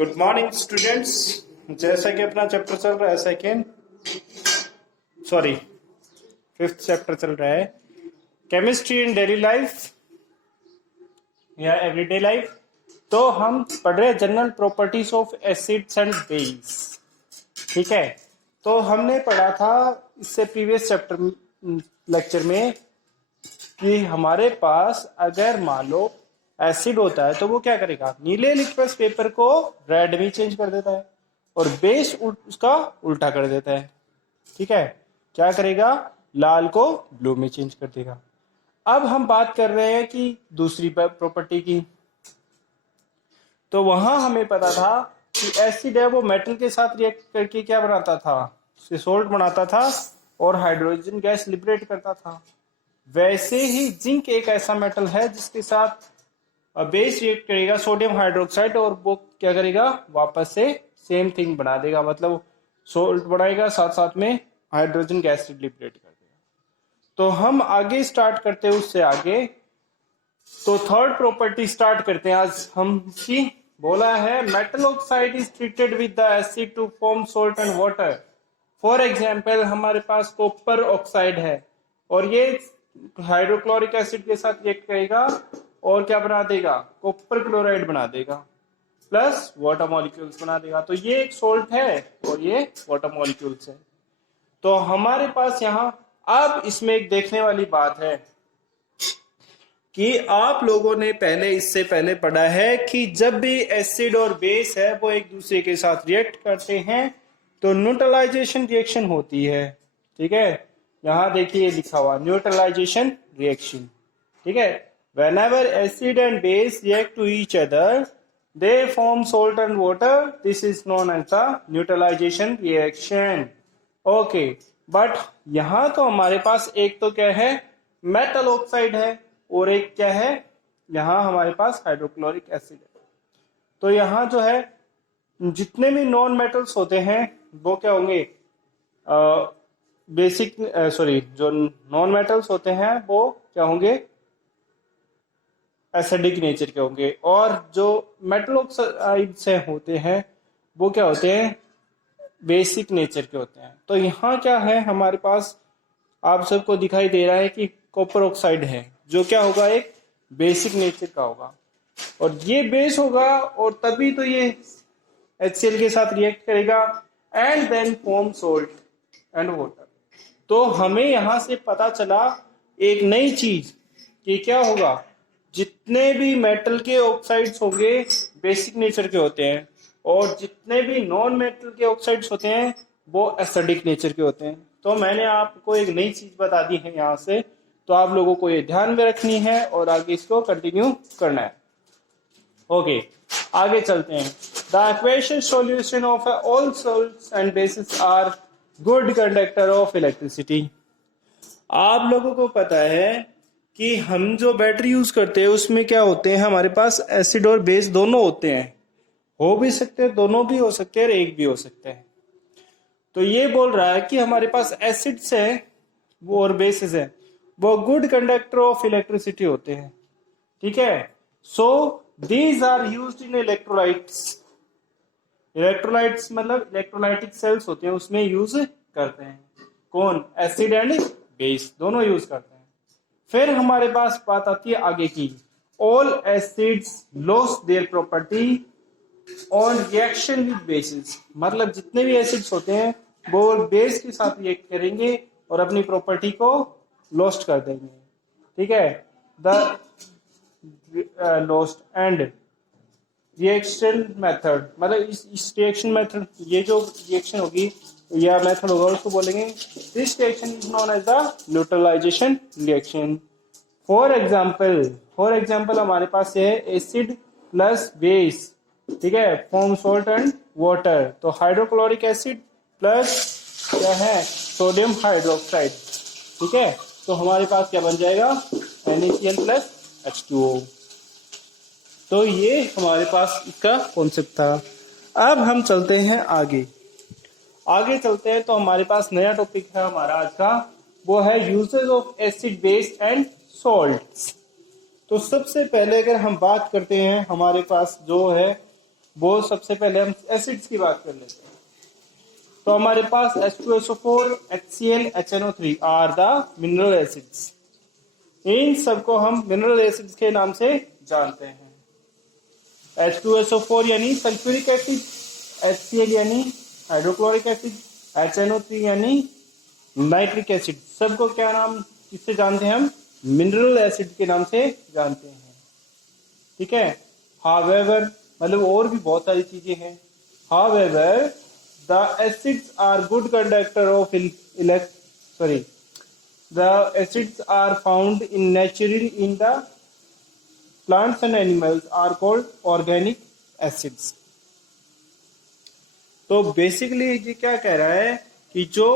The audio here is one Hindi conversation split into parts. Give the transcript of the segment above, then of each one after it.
Good morning students. जैसा कि अपना चैप्टर चल रहा है फिफ्थ चैप्टर चल रहा है, केमिस्ट्री इन डेली लाइफ या एवरीडे लाइफ। तो हम पढ़ रहे हैं general properties of acids and base. ठीक है, तो हमने पढ़ा था इससे प्रीवियस चैप्टर लेक्चर में कि हमारे पास अगर मान लो एसिड होता है तो वो क्या करेगा, नीले लिटमस पेपर को रेड में चेंज कर देता है और बेस उसका उल्टा कर देता है। ठीक है, क्या करेगा, लाल को ब्लू में चेंज कर देगा। अब हम बात कर रहे हैं कि दूसरी प्रॉपर्टी की। तो वहां हमें पता था कि एसिड है वो मेटल के साथ रिएक्ट करके क्या बनाता था, सोल्ट बनाता था और हाइड्रोजन गैस लिबरेट करता था। वैसे ही जिंक एक ऐसा मेटल है जिसके साथ बेस रिएक्ट करेगा सोडियम हाइड्रोक्साइड और वो क्या करेगा, वापस से सेम थिंग बना देगा, मतलब सोल्ट बनाएगा, साथ साथ में हाइड्रोजन गैस लिबरेट कर देगा। तो हम आगे स्टार्ट करते हैं उससे आगे। तो थर्ड प्रॉपर्टी स्टार्ट करते हैं आज हम की। बोला है metal oxide is treated with the acid to form salt and water. For example हमारे पास कॉपर ऑक्साइड है और ये हाइड्रोक्लोरिक एसिड के साथ रिएक्ट करेगा और क्या बना देगा, कॉपर क्लोराइड बना देगा प्लस वाटर मॉलिक्यूल्स बना देगा। तो ये एक सोल्ट है और ये वाटर मॉलिक्यूल्स है। तो हमारे पास यहाँ अब इसमें एक देखने वाली बात है कि आप लोगों ने इससे पहले पढ़ा है कि जब भी एसिड और बेस है वो एक दूसरे के साथ रिएक्ट करते हैं तो न्यूट्रलाइजेशन रिएक्शन होती है। ठीक है, यहां देखिए लिखा हुआ न्यूट्रलाइजेशन रिएक्शन। ठीक है, whenever acid and base react to each other they form salt and water. This is known as the neutralization reaction. Okay, but यहां तो हमारे पास एक तो क्या है, मेटल ऑक्साइड है और एक क्या है, यहां हमारे पास हाइड्रोक्लोरिक एसिड है। तो यहां जो है जितने भी नॉन मेटल्स होते हैं वो क्या होंगे, जो नॉन मेटल्स होते हैं वो क्या होंगे, एसिडिक नेचर के होंगे, और जो मेटल ऑक्साइड से होते हैं वो क्या होते हैं, बेसिक नेचर के होते हैं। तो यहाँ क्या है हमारे पास, आप सबको दिखाई दे रहा है कि कॉपर ऑक्साइड है जो क्या होगा, एक बेसिक नेचर का होगा और ये बेस होगा और तभी तो ये HCl के साथ रिएक्ट करेगा and then form salt and water. तो हमें यहां से पता चला एक नई चीज कि क्या होगा, जितने भी मेटल के ऑक्साइड्स होंगे बेसिक नेचर के होते हैं और जितने भी नॉन मेटल के ऑक्साइड्स होते हैं वो एसिडिक नेचर के होते हैं। तो मैंने आपको एक नई चीज बता दी है यहाँ से, तो आप लोगों को ये ध्यान में रखनी है और आगे इसको कंटिन्यू करना है। ओके, आगे चलते हैं। The aqueous solution of all salts and bases are good conductor of electricity. आप लोगों को पता है कि हम जो बैटरी यूज करते हैं उसमें क्या होते हैं, हमारे पास एसिड और बेस दोनों होते हैं, हो भी सकते हैं, दोनों भी हो सकते हैं और एक भी हो सकते हैं। तो ये बोल रहा है कि हमारे पास एसिड्स है वो और बेसिस है वो गुड कंडक्टर ऑफ इलेक्ट्रिसिटी होते हैं। ठीक है, so these are used in electrolytes. Electrolytes मतलब इलेक्ट्रोलाइटिक सेल्स होते हैं उसमें यूज करते हैं, कौन, एसिड एंड बेस दोनों यूज करते हैं। फिर हमारे पास बात आती है आगे की, all acids lost their property on reaction with basis. मतलब जितने भी एसिड्स होते हैं वो बेस के साथ रिएक्ट करेंगे और अपनी प्रॉपर्टी को लॉस्ट कर देंगे। ठीक है, the lost and reaction method, मतलब इस रिएक्शन मेथड, ये जो रिएक्शन होगी या मेथड होगा उसको बोलेंगे this reaction is known as the neutralisation reaction. For example हमारे पास है एसिड प्लस बेस, ठीक है, फॉर्म सोल्ट एंड वाटर। तो हाइड्रोक्लोरिक एसिड प्लस क्या है, सोडियम हाइड्रोक्साइड। ठीक है, तो हमारे पास क्या बन जाएगा, NaCl प्लस H2O। तो ये हमारे पास इसका कॉन्सेप्ट था। अब हम चलते हैं आगे चलते हैं। तो हमारे पास नया टॉपिक है हमारा आज का, वो है uses of acid base and salts. तो सबसे पहले अगर हम बात करते हैं हमारे पास जो है वो सबसे पहले हम एसिड्स की बात कर लेते हैं। तो हमारे पास H2SO4, HCl, HNO3 are the mineral acids. इन सबको हम मिनरल एसिड्स के नाम से जानते हैं। H2SO4 यानी सल्फ्यूरिक एसिड, HCl यानी हाइड्रोक्लोरिक एसिड, HNO3 यानी नाइट्रिक एसिड। सबको क्या नाम किससे जानते हैं हम? मिनरल एसिड के नाम से जानते हैं। ठीक है। हावेवर मतलब और भी बहुत सारी चीजें हैं। However the acids are good conductor of the acids are found in naturally in the plants and animals are called organic acids। तो बेसिकली ये क्या कह रहा है कि जो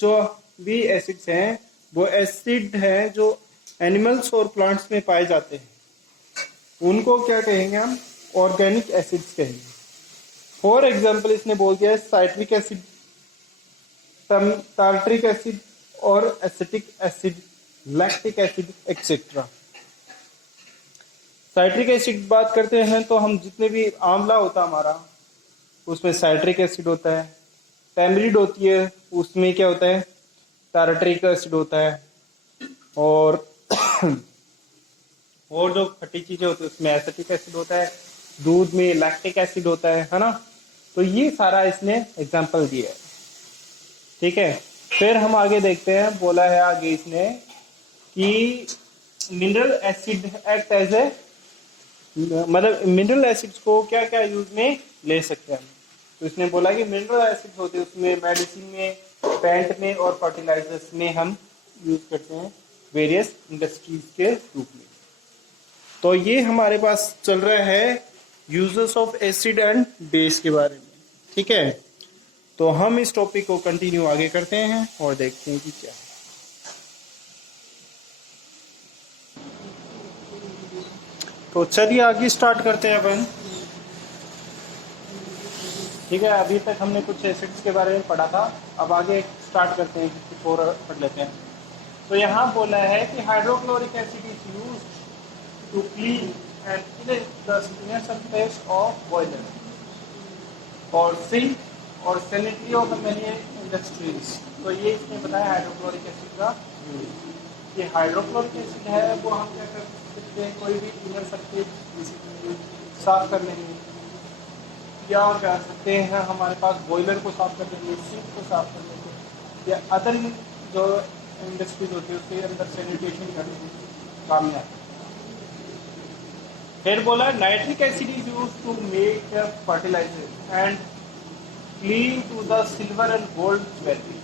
जो भी एसिड्स हैं वो एसिड हैं जो एनिमल्स और प्लांट्स में पाए जाते हैं, उनको क्या कहेंगे हम? ऑर्गेनिक एसिड्स कहेंगे। फॉर एग्जाम्पल इसने बोल दिया है साइट्रिक एसिड, टार्ट्रिक एसिड और acetic acid, lactic acid etcetera. Citric acid बात करते हैं तो हम जितने भी आंवला होता है हमारा, उसमें साइट्रिक एसिड होता है। टैमरिंड होती है, उसमें क्या होता है? टार्ट्रिक एसिड होता है। और और जो खट्टी चीजें होती है उसमें एसिटिक एसिड होता है। दूध में लैक्टिक एसिड होता है ना। तो ये सारा इसने एग्जांपल दिया है। ठीक है। फिर हम आगे देखते हैं, बोला है आगे इसने कि mineral acid act as a, मतलब मिनरल एसिड्स को क्या क्या यूज में ले सकते हैं। तो इसने बोला कि मिनरल एसिड्स होते हैं उसमें मेडिसिन में, पेंट में और फर्टिलाइजर्स में हम यूज करते हैं वेरियस इंडस्ट्रीज के रूप में। तो ये हमारे पास चल रहा है uses of acid and base के बारे में। ठीक है। तो हम इस टॉपिक को कंटिन्यू आगे करते हैं और देखते हैं कि क्या है। तो चलिए आगे स्टार्ट करते हैं अपन। ठीक है। अभी तक हमने कुछ एसिड्स के बारे में पढ़ा था, अब आगे स्टार्ट करते हैं, कुछ और पढ़ लेते हैं। तो यहाँ बोला है कि hydrochloric acid is used to clean and clean the inner surface of boiler और सिंक और सैनिटरी ऑफ मेनी इंडस्ट्रीज। तो ये इसने बताया हाइड्रोक्लोरिक एसिड का यूज। ये हाइड्रोक्लोरिक एसिड है वो हम क्या कर सकते हैं? कोई भी इनर सरफेस साफ करने में, या कर सकते हैं हमारे पास बॉयलर को साफ करने के लिए, सिंक को साफ करने के लिए, या अदर जो इंडस्ट्रीज होती है उसके अंदर सैनिटेशन करने में काम में आता है। फिर बोला nitric acid is use to make fertiliser and clean to the silver and gold jewellery.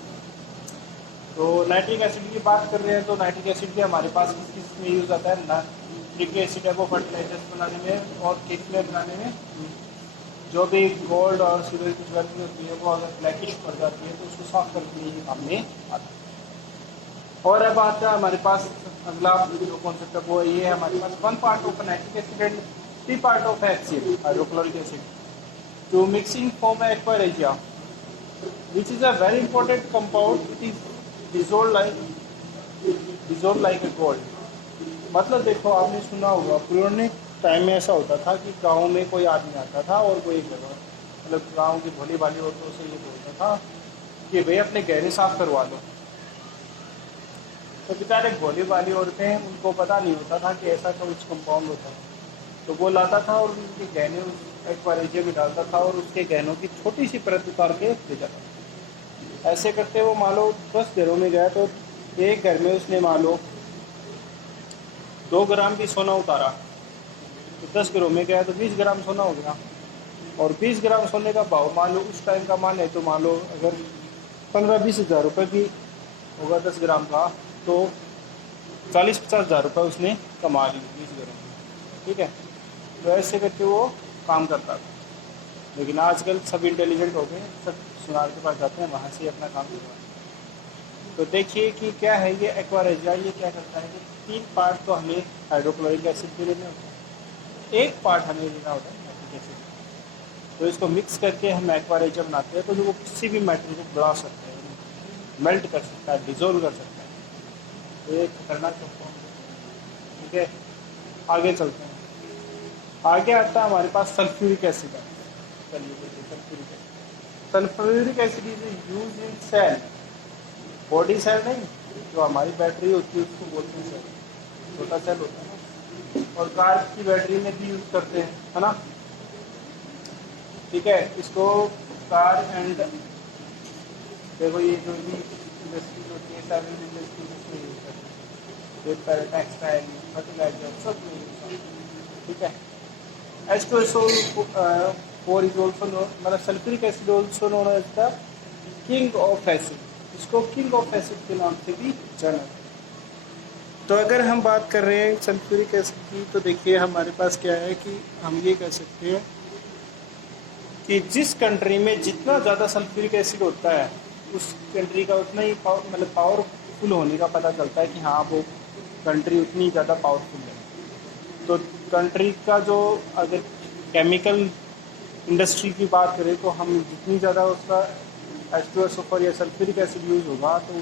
तो नाइट्रिक एसिड की बात कर रहे हैं तो नाइट्रिक एसिड भी हमारे पास किस में यूज आता है? नाइट्रिक एसिड है वो फर्टिलाइजर्स बनाने में और केक में बनाने में। जो भी गोल्ड और सिल्वर की ज्वेलरी होती है वो अगर ब्लैकिश पड़ जाती है तो उसको साफ करके लिए काम में आता है। और अब आता है हमारे पास अगला जो कॉन्सेप्ट है वो ये है हमारे पास 1 part of nitric acid and 3 part of HCl hydrochloric acid to mixing form aqua regia, which is a very important compound. It is dissolved like a gold। मतलब देखो, आपने सुना होगा पुराने टाइम में ऐसा होता था कि गांव में कोई आदमी आता था और कोई मतलब गांव की भोली भाली औरतों से ये बोलता था कि भाई अपने गहने साफ करवा दो। तो बेचारे भोली भाली औरतें, उनको पता नहीं होता था कि ऐसा कुछ कंपाउंड होता है। तो वो लाता था और उनके गहने एक्वा रेजिया में डालता था और उसके गहनों की छोटी सी परत उतार के ले जाता था। ऐसे करते वो मान लो 10 घरों में गया तो एक घर में उसने मान लो 2 ग्राम भी सोना उतारा, तो 10 घरों में गया तो 20 ग्राम सोना हो गया। और 20 ग्राम सोने का भाव मान लो उस टाइम का मान है तो मान लो अगर 15-20 हज़ार रुपये भी होगा 10 ग्राम का, तो 40-50 हज़ार रुपये उसने कमा लिए 20 घरों में। ठीक है। तो ऐसे करके वो काम करता था। लेकिन आजकल सब इंटेलिजेंट हो गए, सब सुनार के पास जाते हैं, वहाँ से अपना काम करवाते हैं। तो देखिए कि क्या है ये एक्वा रेजिया। ये क्या करता है कि 3 पार्ट तो हमें हाइड्रोक्लोरिक एसिड के लेने होते हैं, 1 पार्ट हमें लेना होता है नाइट्रिक एसिड। तो इसको मिक्स करके हम एक्वा रेजिया बनाते हैं। तो जो वो किसी भी मैटर को बढ़ा सकते हैं, मेल्ट कर सकता है, डिजोल्व कर सकता है। तो ये खतरनाक कंपाउंड है। ठीक है। आगे चलते हैं। आगे आता है हमारे पास सल्फ्यूरिक एसिड है। Soluble sulphuric acid. Sulphuric acid is use in cell, body cell नहीं, जो हमारी बैटरी होती है उसको बोलते हैं सेल, छोटा सेल होता है ना, और कार की बैटरी में भी यूज करते हैं, है ना। ठीक है, इसको कार एंड देखो ये जो भी इंडस्ट्रीज होती है, सेवन इंडस्ट्रीज उसमें यूज करते हैं, पेपर, टेक्सटाइल, फर्टिलाइजर, सब में यूज करते हैं। ठीक है, H2SO4 is also known, मतलब sulphuric acid also known as the king of acid, इसको किंग ऑफ एसिड के नाम से भी जाना जाता है। तो अगर हम बात कर रहे हैं सल्फ्यूरिक एसिड की, तो देखिए हमारे पास क्या है कि हम ये कह सकते हैं कि जिस कंट्री में जितना ज़्यादा सल्फ्यूरिक एसिड होता है उस कंट्री का उतना ही मतलब पावरफुल होने का पता चलता है कि हाँ वो कंट्री उतनी ज़्यादा पावरफुल है। तो कंट्री का जो अगर केमिकल इंडस्ट्री की बात करें तो हम जितनी ज़्यादा उसका H2SO4 या सल्फ्यूरिक एसिड यूज़ होगा तो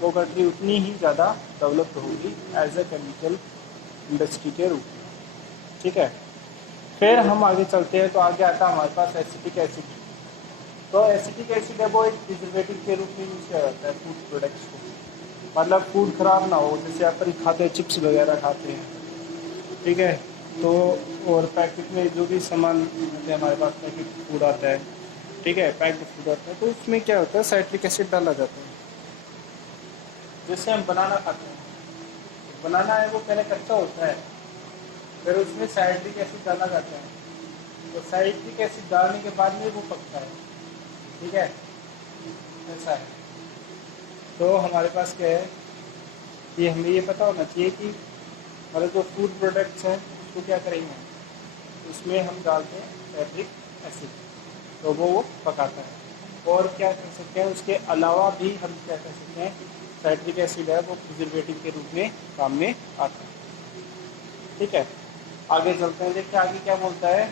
वो कंट्री उतनी ही ज़्यादा डेवलप्ड होगी एज ए केमिकल इंडस्ट्री के रूप में। ठीक है, फिर हम आगे चलते हैं तो आगे आता है हमारे पास एसिटिक एसिड। तो एसिटिक एसिड है वो एक प्रिजर्वेटिव के रूप में यूज़ किया जाता है फूड प्रोडक्ट्स को, मतलब फूड खराब ना हो, जैसे अपन खाते हैं चिप्स वगैरह खाते हैं, ठीक है, तो और पैकेट में जो भी सामान होते हैं हमारे पास पैकेट फूड आता है, ठीक है, पैक्ड फूड आता है, तो उसमें क्या होता है साइट्रिक एसिड डाला जाता है। जैसे हम बनाना खाते हैं, बनाना है वो पहले कच्चा होता है, फिर उसमें साइट्रिक एसिड डाला जाता है, तो साइट्रिक एसिड डालने के बाद में वो पकता है। ठीक है, ऐसा है। तो हमारे पास क्या है कि हमें ये पता होना चाहिए कि मतलब जो फूड प्रोडक्ट्स हैं उसको क्या करेंगे, उसमें हम डालते हैं साइट्रिक एसिड, तो वो पकाता है। और क्या कर सकते हैं, उसके अलावा भी हम क्या कर सकते हैं, साइट्रिक एसिड है वो प्रिजर्वेटिव के रूप में काम में आता है। ठीक है, आगे चलते हैं, देखिए आगे क्या बोलता है,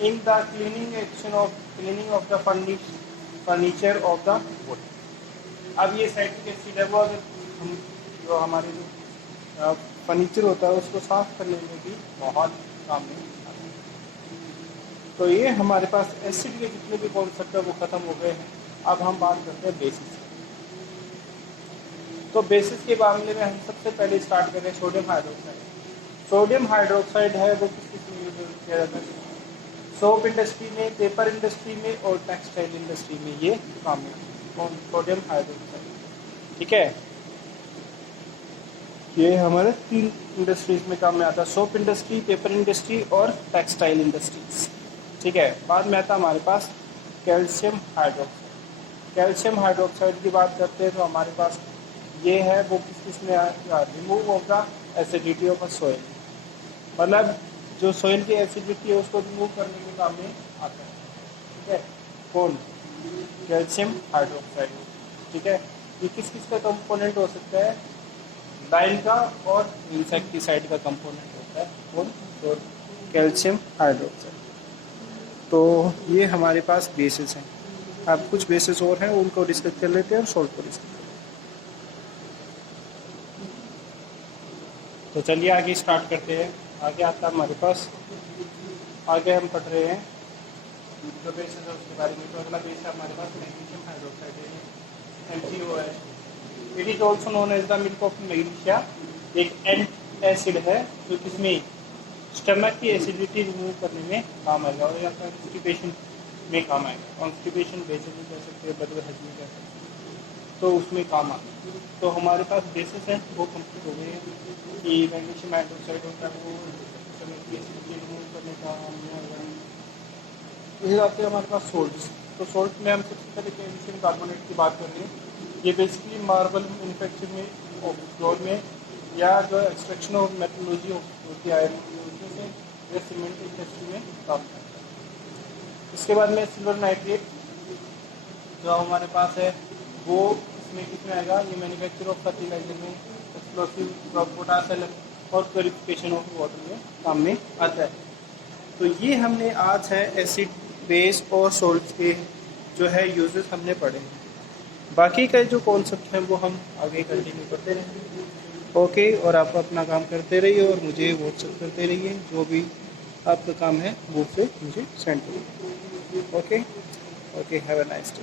in the cleaning of the furniture of the wood. अब ये साइट्रिक एसिड है वो अगर हम जो हमारे जो फर्नीचर होता है उसको साफ करने में भी बहुत काम में आता है। तो ये हमारे पास एसिड के जितने भी कॉन्सेप्ट है वो खत्म हो गए हैं। अब हम बात करते हैं बेसिस। तो बेसिस के मामले में हम सबसे पहले स्टार्ट करें सोडियम हाइड्रोक्साइड। सोडियम हाइड्रोक्साइड है वो किस किस में यूज किया जाता है, सोप इंडस्ट्री में, पेपर इंडस्ट्री में और टेक्सटाइल इंडस्ट्री में ये काम में सोडियम हाइड्रोक्साइड। ठीक है, ये हमारे 3 इंडस्ट्रीज में काम में आता है, सोप इंडस्ट्री, पेपर इंडस्ट्री और टेक्सटाइल इंडस्ट्रीज। ठीक है, बाद में आता है हमारे पास कैल्शियम हाइड्रोक्साइड। कैल्शियम हाइड्रोक्साइड की बात करते हैं तो हमारे पास ये है वो किस किस में remove of the acidity of a soil, मतलब जो सॉइल की एसिडिटी है उसको रिमूव करने के काम में आता है। ठीक है, कौन, कैल्शियम हाइड्रोक्साइड। ठीक है, ये किस किस का कंपोनेंट हो सकता है, लाइन का और इंसेक्टिसाइड का कंपोनेंट होता है कौन, और कैल्शियम हाइड्रोक्साइड। तो ये हमारे पास बेसिस हैं। अब कुछ बेसिस और हैं उनको डिस्कस कर लेते हैं और सॉल्ट को डिस्कस करते हैं। तो चलिए आगे स्टार्ट करते हैं। आगे आता है हमारे पास, आगे हम पढ़ रहे हैं जो बेसिस है उसके बारे में। तो अगला बेस है हमारे पास मैग्नीशियम हाइड्रोक्साइड है, MgOH। It is also known as the milk of magnesia. एक एंट एसिड है जो किसमें स्टमक की एसिडिटी रिमूव करने में काम आएगा और या कॉन्स्टिपेशन में काम आएगा। कॉन्स्टिपेशन बेसिकली कह सकते हैं, बदल हजमी कह सकते हैं, तो उसमें काम आता है। तो हमारे पास बेसिस है वो कंप्लीट हो गए हैं कि मैग्नीशियम हाइड्रोक्साइड होता है वो स्टमक की एसिडिटी रिमूव करने का काम आएगा। इसी आते हैं हमारे पास सोल्ट्स। तो सोल्ट में हम सबसे पहले कैल्शियम कार्बोनेट की बात कर रहे हैं। ये बेसिकली मार्बल मैन्युफैक्चर में और फ्लोर में या जो एक्सट्रैक्शन ऑफ मेटलर्जी होती है उसमें से या सीमेंट इंडस्ट्री में काम करता है। इसके बाद में सिल्वर नाइट्रेट जो हमारे पास है वो इसमें किसमें आएगा, ये मैन्युफैक्चर ऑफ फर्टिलाइजर में, एक्सप्लोसिव पोटास और प्योरिफिकेशन ऑफ वाटर में काम में आता है। तो ये हमने आज है एसिड, बेस और सोल्ट के जो है यूजेस हमने पढ़े हैं। बाकी का जो कॉन्सेप्ट हैं वो हम आगे कंटिन्यू करते रहेंगे। ओके, और आप अपना काम करते रहिए और मुझे व्हाट्सएप करते रहिए जो भी आपका काम है वो पे मुझे सेंड करो। Okay, okay, have a nice day.